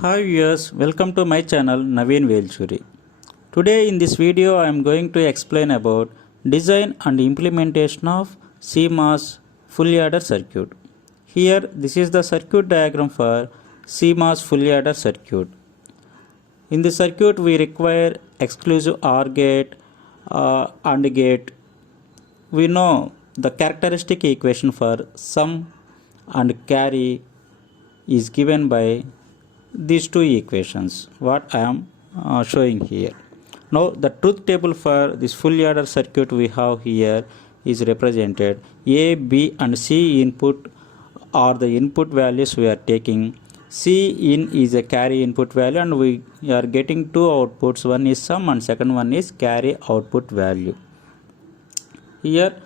Hi viewers, welcome to my channel Naveen Velchuri. Today in this video I am going to explain about design and implementation of CMOS fully adder circuit. Here this is the circuit diagram for CMOS fully adder circuit. In the circuit we require exclusive OR gate, AND gate. We know the characteristic equation for sum and carry is given by these two equations what I am showing here. Now the truth table for this fully adder circuit we have here is represented. A, B and C input are the input values we are taking. C in is a carry input value and we are getting two outputs, one is sum and second one is carry output value. Here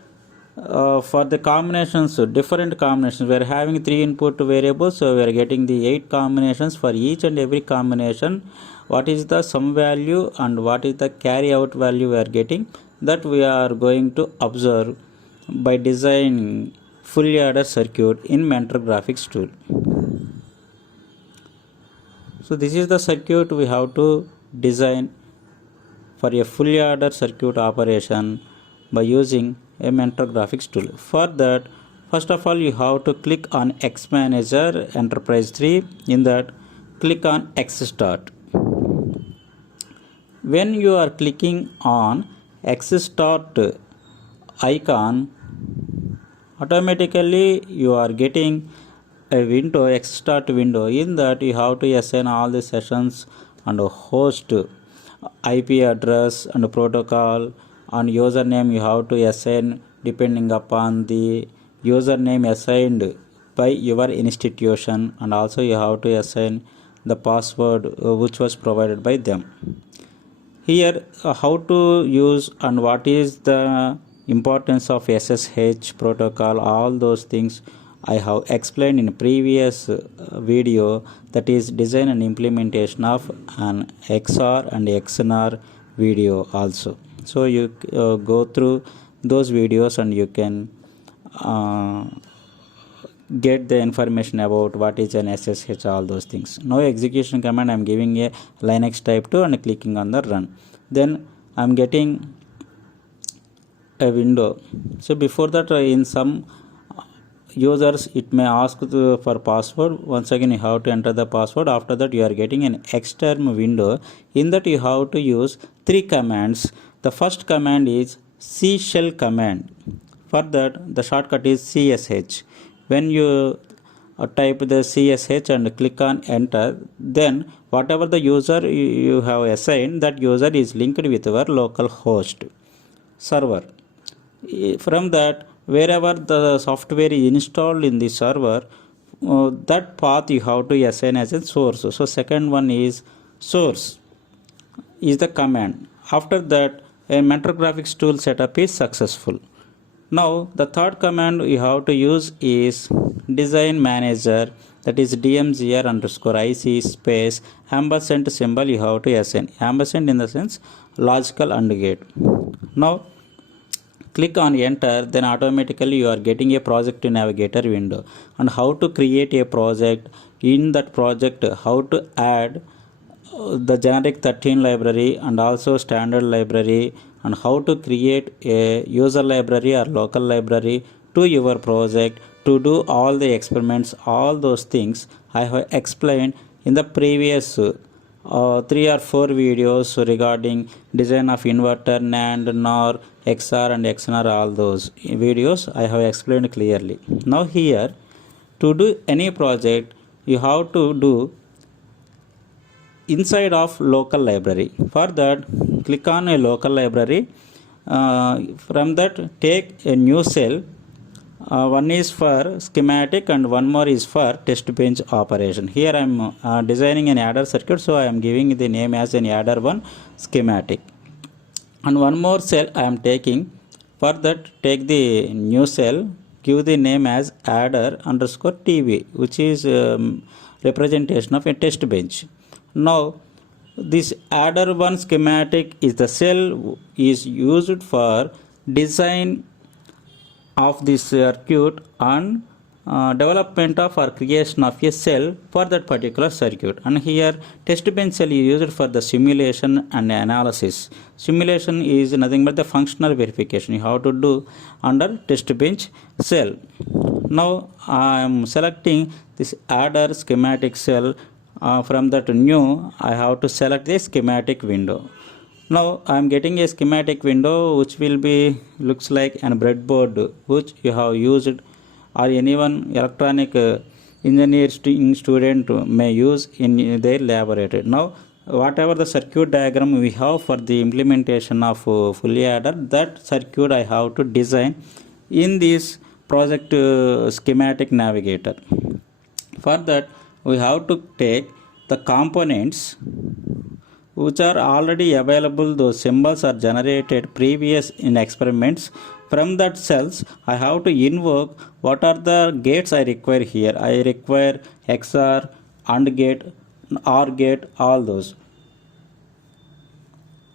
for the combinations, different combinations, we are having 3 input variables, so we are getting the 8 combinations. For each and every combination, what is the sum value and what is the carry out value we are getting, that we are going to observe by designing fully adder circuit in Mentor graphics tool. So this is the circuit we have to design for a fully adder circuit operation by using a Mentor graphics tool. For that, first of all, you have to click on X Manager Enterprise 3. In that, click on X Start. When you are clicking on X Start icon, automatically you are getting a window, X Start window. In that, you have to assign all the sessions and host, IP address and protocol. On username you have to assign depending upon the username assigned by your institution, and also you have to assign the password which was provided by them. Here how to use and what is the importance of SSH protocol, all those things I have explained in previous video, that is design and implementation of an XOR and XNOR video also. So you go through those videos and you can get the information about what is an SSH, all those things. Now execution command I am giving a Linux type 2 and clicking on the run. Then I am getting a window. So before that in some users it may ask for password. Once again you have to enter the password. After that you are getting an external window. In that you have to use 3 commands. The first command is C shell command. For that the shortcut is CSH. When you type the CSH and click on enter, then whatever the user you have assigned, that user is linked with your local host server. From that, wherever the software is installed in the server, that path you have to assign as a source. So second one is source is the command. After that a Mentor graphics tool setup is successful. Now the third command you have to use is design manager, that is DMGR underscore IC space ampersand symbol you have to assign. Ampersand in the sense logical AND gate. Now click on enter, then automatically you are getting a project navigator window, and how to create a project. In that project how to add the generic 13 library and also standard library, and how to create a user library or local library to your project to do all the experiments. All those things I have explained in the previous 3 or 4 videos regarding design of inverter, NAND, NOR, XR and XNOR. All those videos I have explained clearly. Now here to do any project you have to do inside of local library. For that click on a local library. From that take a new cell. One is for schematic and one more is for test bench operation. Here I am designing an adder circuit, so I am giving the name as an adder 1 schematic. And one more cell I am taking. For that take the new cell, give the name as adder underscore TV, which is representation of a test bench. Now this adder 1 schematic is the cell is used for design of this circuit and development of or creation of a cell for that particular circuit. And here test bench cell is used for the simulation and analysis. Simulation is nothing but the functional verification you have to do under test bench cell. Now I am selecting this adder schematic cell. From that new I have to select the schematic window. Now I am getting a schematic window which will be looks like an breadboard which you have used or anyone electronic engineering student may use in their laboratory. Now whatever the circuit diagram we have for the implementation of fully adder, that circuit I have to design in this project schematic navigator. For that we have to take the components which are already available. Those symbols are generated previous in experiments. From that cells I have to invoke what are the gates I require here. I require XOR, AND gate, OR gate, all those.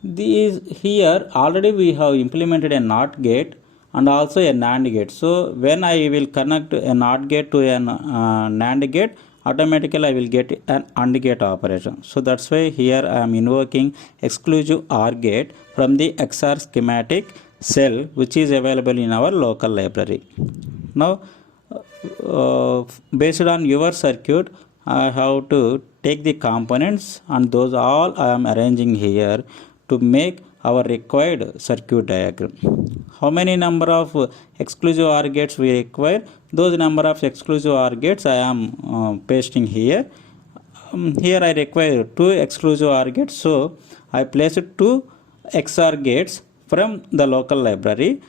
These here already we have implemented a NOT gate and also a NAND gate. So when I will connect a NOT gate to an NAND gate, automatically I will get an AND gate operation. So that's why here I am invoking exclusive OR gate from the XOR schematic cell which is available in our local library. Now based on your circuit I have to take the components and those all I am arranging here to make our required circuit diagram. How many number of exclusive OR gates we require, those number of exclusive OR gates I am pasting here. Here I require 2 exclusive OR gates, so I place 2 XOR gates from the local library.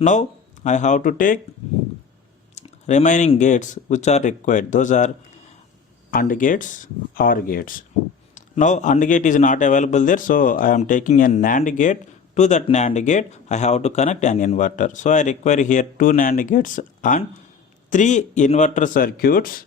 Now I have to take remaining gates which are required. Those are AND gates, OR gates. Now AND gate is not available there, so I am taking a NAND gate. To that NAND gate I have to connect an inverter. So I require here 2 NAND gates and 3 inverter circuits.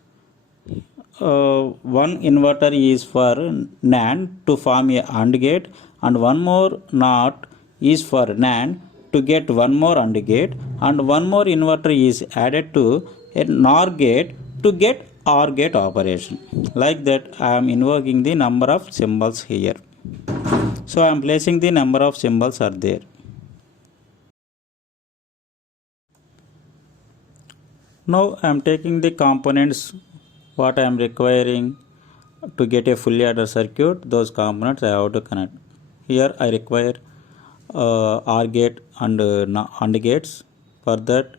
One inverter is for NAND to form a AND gate, and one more NOT is for NAND to get one more AND gate, and one more inverter is added to a NOR gate to get OR gate operation. Like that I am invoking the number of symbols here. So I am placing the number of symbols are there. Now I am taking the components what I am requiring to get a fully adder circuit. Those components I have to connect. Here I require OR gate and AND gates. For that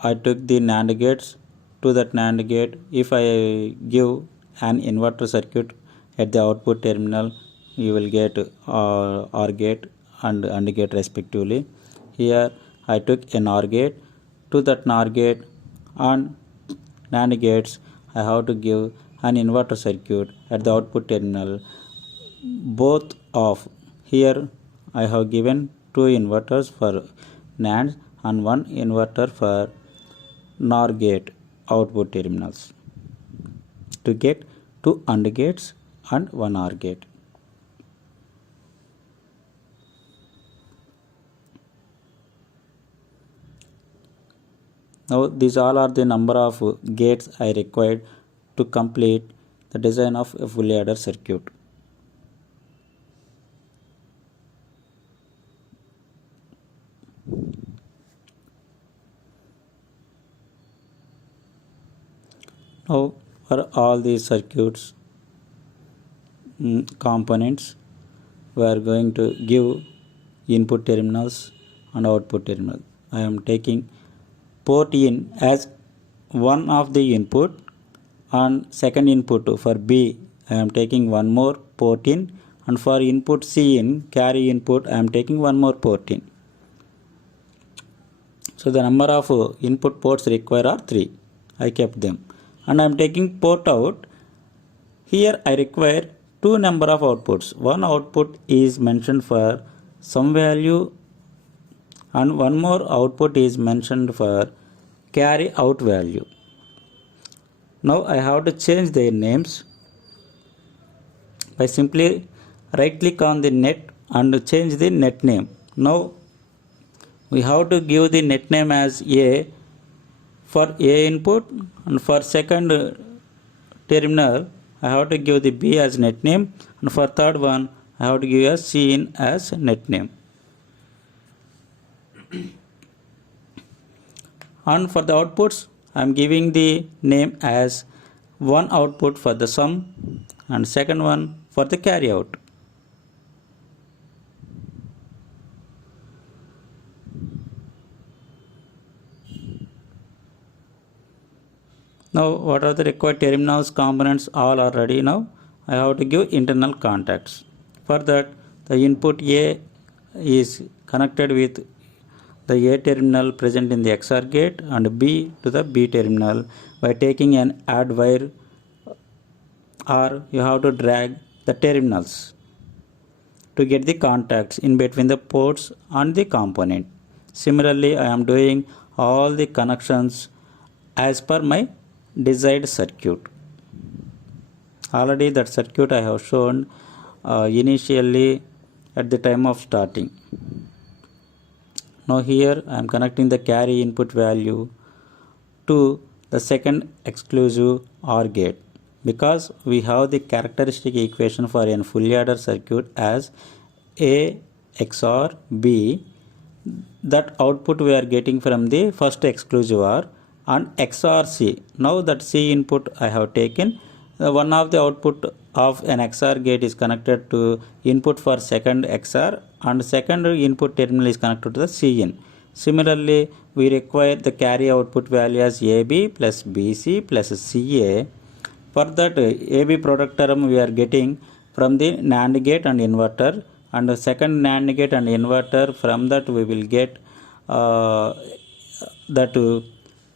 I took the NAND gates. To that NAND gate, if I give an inverter circuit at the output terminal, you will get OR gate and AND gate respectively. Here I took an OR gate. To that NOR gate and NAND gates I have to give an inverter circuit at the output terminal. Both of here I have given 2 inverters for NAND and 1 inverter for NOR gate output terminals to get 2 AND gates and 1 OR gate. Now these all are the number of gates I required to complete the design of a fully adder circuit. Now for all these circuits components we are going to give input terminals and output terminal. I am taking port in as one of the input, and second input for B I am taking one more port in, and for input C in carry input I am taking one more port in. So the number of input ports required are 3. I kept them, and I am taking port out. Here I require 2 number of outputs. One output is mentioned for some value and one more output is mentioned for carry out value. Now I have to change their names by simply right click on the net and change the net name. Now we have to give the net name as A for A input, and for second terminal I have to give the B as net name, and for third one I have to give a C in as net name. And for the outputs I am giving the name as one output for the sum and second one for the carry out. Now what are the required terminals, components, all are ready. Now I have to give internal contacts. For that the input A is connected with the A terminal present in the XOR gate and B to the B terminal by taking an add wire, or you have to drag the terminals to get the contacts in between the ports and the component. Similarly, I am doing all the connections as per my desired circuit. Already that circuit I have shown initially at the time of starting. Now here I am connecting the carry input value to the second exclusive OR gate, because we have the characteristic equation for a fully adder circuit as A XOR B. That output we are getting from the first exclusive OR and XOR C. Now that C input I have taken, one of the output of an XOR gate is connected to input for second XOR and second input terminal is connected to the Cin. Similarly, we require the carry output value as AB plus BC plus CA. For that AB product term we are getting from the NAND gate and inverter, and the second NAND gate and inverter, from that we will get that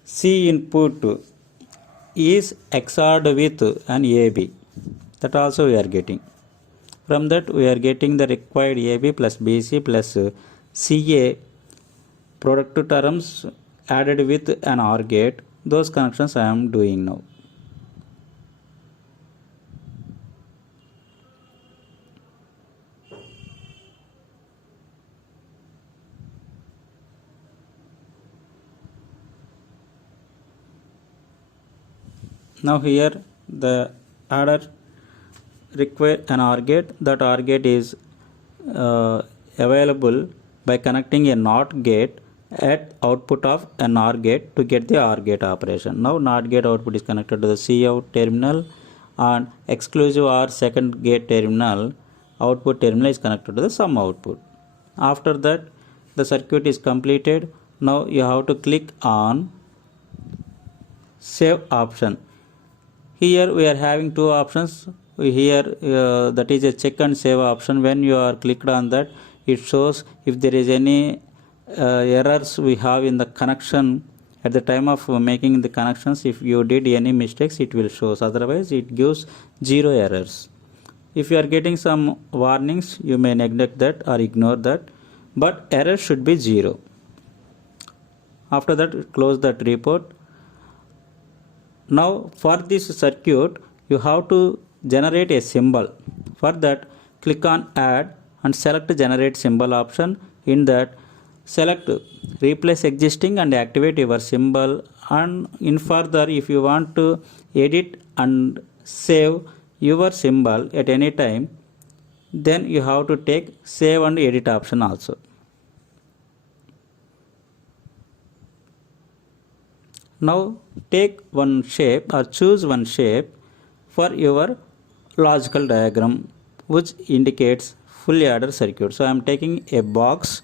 C input is XORed with an AB. That also we are getting. From that we are getting the required AB plus BC plus CA product terms added with an OR gate. Those connections I am doing now. Now here the adder require an OR gate. That OR gate is available by connecting a NOT gate at output of a NOR gate to get the OR gate operation. Now NOT gate output is connected to the Cout terminal, and exclusive OR second gate terminal output terminal is connected to the sum output. After that the circuit is completed. Now you have to click on save option. Here we are having two options. Here that is a check and save option. When you are clicked on that, it shows if there is any errors we have in the connection at the time of making the connections. If you did any mistakes, it will show. Otherwise it gives 0 errors. If you are getting some warnings, you may neglect that or ignore that, but error should be 0. After that, close that report. Now for this circuit you have to generate a symbol. For that, click on add and select generate symbol option. In that, select replace existing and activate your symbol. And in further, if you want to edit and save your symbol at any time, then you have to take save and edit option also. Now take one shape or choose one shape for your logical diagram which indicates fully adder circuit. So I am taking a box.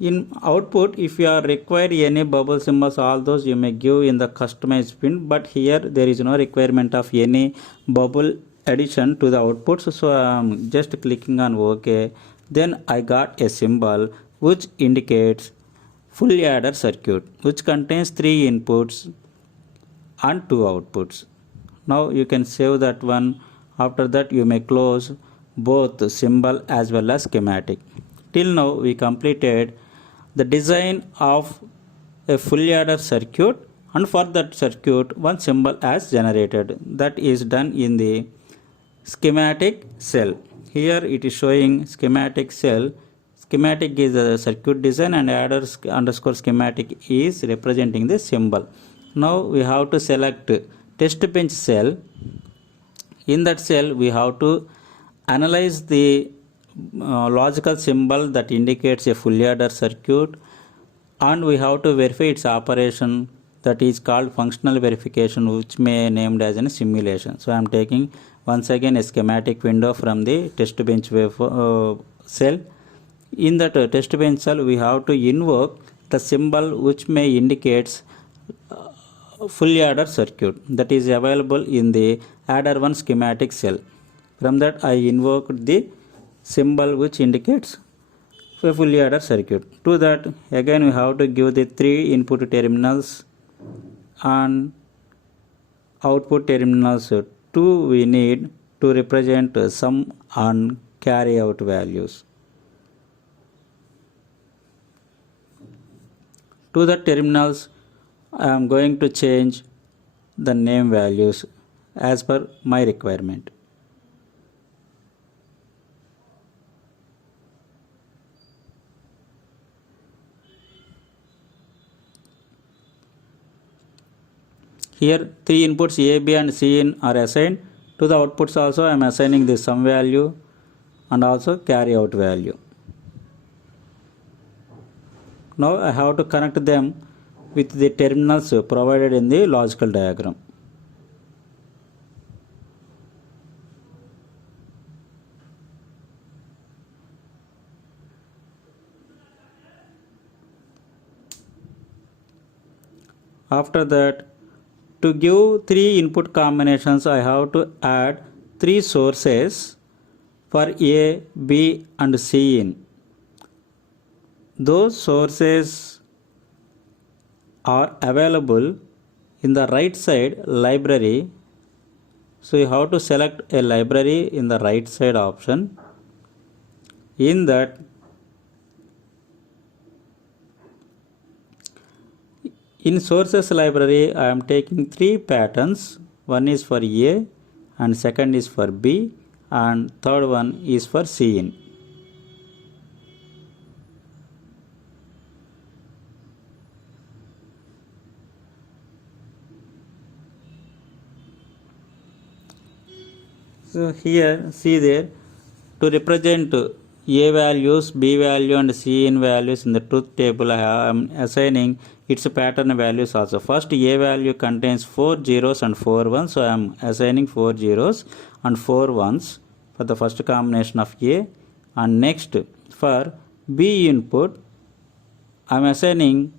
In output, if you are require any bubble symbols, all those you may give in the customized pin, but here there is no requirement of any bubble addition to the output. So I am just clicking on OK. Then I got a symbol which indicates fully adder circuit, which contains 3 inputs and 2 outputs. Now you can save that one. After that you may close both symbol as well as schematic. Till now we completed the design of a fully adder circuit, and for that circuit one symbol as generated. That is done in the schematic cell. Here it is showing schematic cell. schematic is a circuit design, and adders underscore schematic is representing the symbol. Now we have to select test bench cell. In that cell we have to analyze the logical symbol that indicates a fully ordered circuit, and we have to verify its operation, that is called functional verification, which may named as a simulation. So I am taking once again a schematic window from the test bench cell. In that test bench cell we have to invoke the symbol which may indicates fully ordered circuit, that is available in the adder 1 schematic cell. From that I invoked the symbol which indicates a fully ordered circuit. To that again we have to give the 3 input terminals and output terminals 2 we need to represent sum and carry out values. To the terminals I am going to change the name values as per my requirement. Here 3 inputs A, B and C in are assigned. To the outputs also I am assigning the sum value and also carry out value. Now I have to connect them with the terminals provided in the logical diagram. After that, to give 3 input combinations, I have to add 3 sources for A, B and C in. Those sources are available in the right side library. So you have to select a library in the right side option. In that, in sources library I am taking 3 patterns. One is for A and second is for B and third one is for C in. So here see there, to represent A values, B value and C in values in the truth table I am assigning its pattern values also. First A value contains 4 zeros and 4 ones, so I am assigning 4 zeros and 4 ones for the first combination of A, and next for B input I am assigning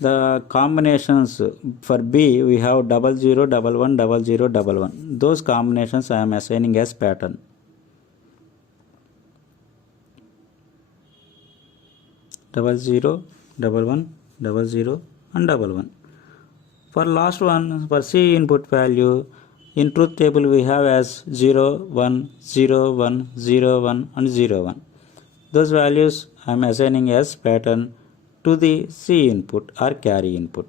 the combinations. For B we have 00, 11, 00, 11. Those combinations I am assigning as pattern. Double 0, 11, 00 and 11. For last one, for C input value, in truth table we have as 0, 1, 0, 1, 0, 1 and 0, 1. Those values I am assigning as pattern to the C input or carry input.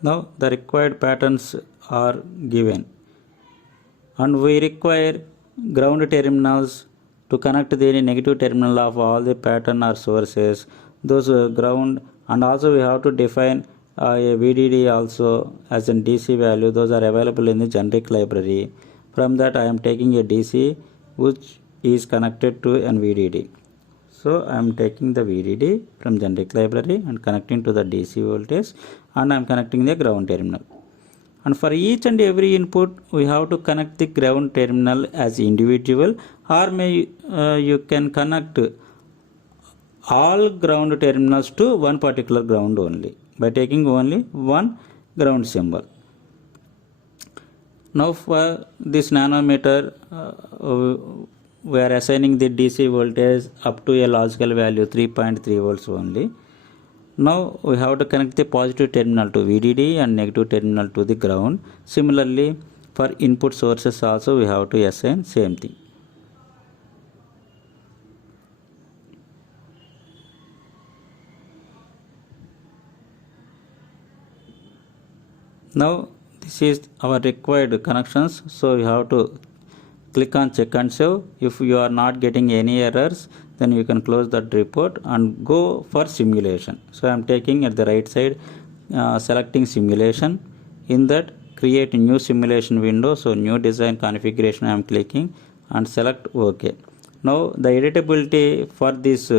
Now the required patterns are given, and we require ground terminals to connect the negative terminal of all the pattern or sources. Those ground, and also we have to define a VDD also as a DC value. Those are available in the generic library. From that I am taking a DC which is connected to an VDD. So I am taking the VDD from generic library and connecting to the DC voltage, and I am connecting the ground terminal. And for each and every input we have to connect the ground terminal as individual, or you can connect all ground terminals to one particular ground only by taking only one ground symbol. Now for this nanometer we are assigning the DC voltage up to a logical value 3.3 volts only. Now we have to connect the positive terminal to VDD and negative terminal to the ground. Similarly for input sources also we have to assign same thing. Now this is our required connections, so we have to click on check and save. If you are not getting any errors, then you can close that report and go for simulation. So I am taking at the right side, selecting simulation. In that, create a new simulation window. So new design configuration I am clicking and select OK. Now the editability for this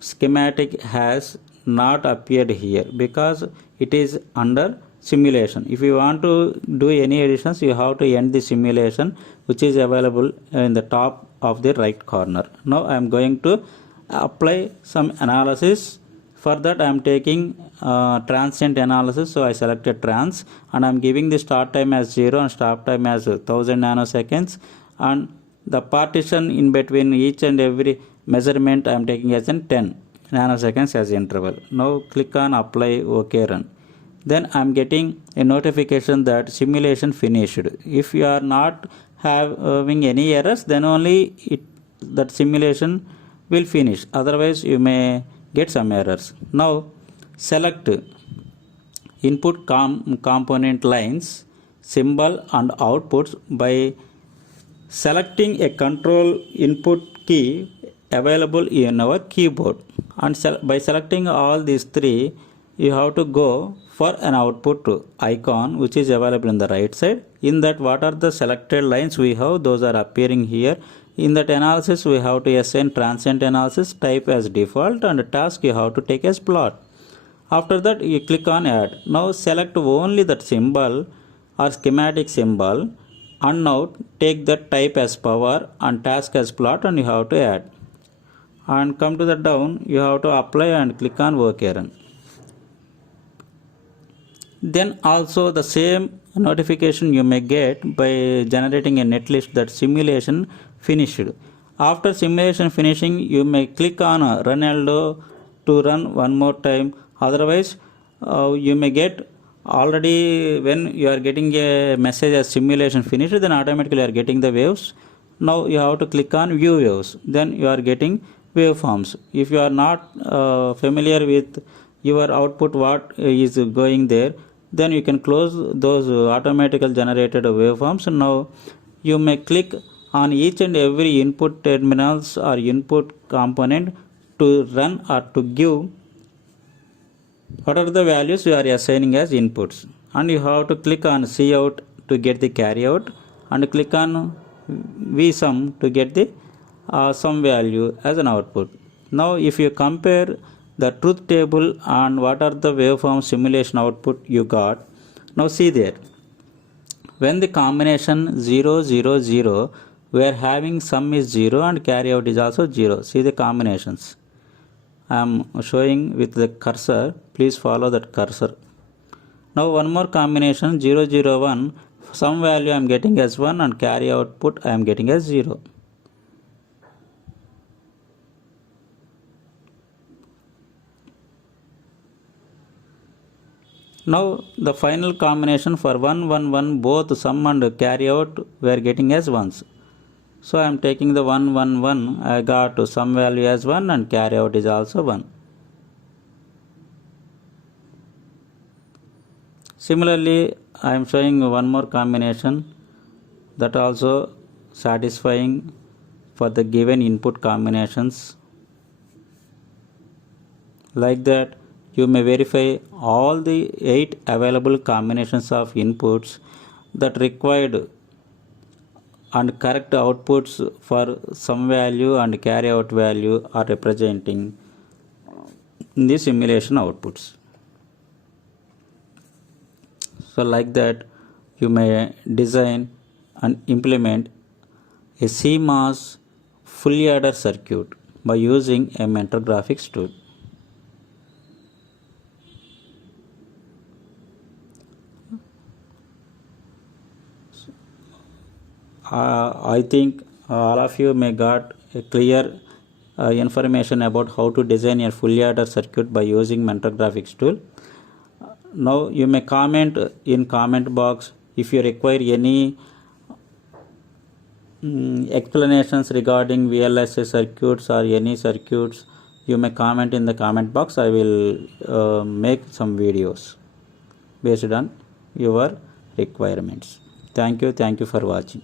schematic has not appeared here because it is under simulation. If you want to do any additions, you have to end the simulation, which is available in the top of the right corner. Now I am going to apply some analysis. For that I am taking transient analysis. So I selected trans and I am giving the start time as 0 and stop time as 1000 nanoseconds, and the partition in between each and every measurement I am taking as in 10 nanoseconds as interval. Now click on apply OK run. Then I am getting a notification that simulation finished. If you are not having any errors, then only that simulation will finish. Otherwise you may get some errors. Now select input component lines, symbol and outputs by selecting a control input key available in our keyboard, and by selecting all these three, you have to go for an output icon which is available in the right side. In that, what are the selected lines we have, those are appearing here. In that analysis, we have to assign transient analysis type as default, and task you have to take as plot. After that, you click on add. Now select only that symbol or schematic symbol, and now take that type as power and task as plot, and you have to add. And come to the down, you have to apply and click on OK run. Then also the same notification you may get by generating a netlist that simulation finished. After simulation finishing, you may click on run LDO to run one more time. Otherwise, you may get already when you are getting a message as simulation finished, then automatically you are getting the waves. Now you have to click on view waves. Then you are getting waveforms. If you are not familiar with your output, what is going there, then you can close those automatically generated waveforms. Now you may click on each and every input terminals or input component to run or to give what are the values you are assigning as inputs, and you have to click on cout to get the carry out, and click on vsum to get the sum value as an output. Now if you compare the truth table and what are the waveform simulation output you got, now see there, when the combination 0 0 0, we are having sum is 0 and carry out is also 0. See the combinations I am showing with the cursor. Please follow that cursor. Now one more combination 0 0 1, sum value I am getting as 1 and carry output I am getting as 0. Now the final combination for 1 1 1, both sum and carry out we are getting as 1s. So I am taking the 1 1 1, I got sum value as 1 and carry out is also 1. Similarly, I am showing one more combination that also satisfying for the given input combinations. Like that, you may verify all the 8 available combinations of inputs that required and correct outputs for sum value and carry out value are representing in the simulation outputs. So like that, you may design and implement a CMOS fully adder circuit by using a mentor graphics tool. I think all of you may got a clear information about how to design a fully adder circuit by using mentor graphics tool. Now you may comment in comment box if you require any explanations regarding VLSI circuits or any circuits. You may comment in the comment box. I will make some videos based on your requirements. Thank you for watching.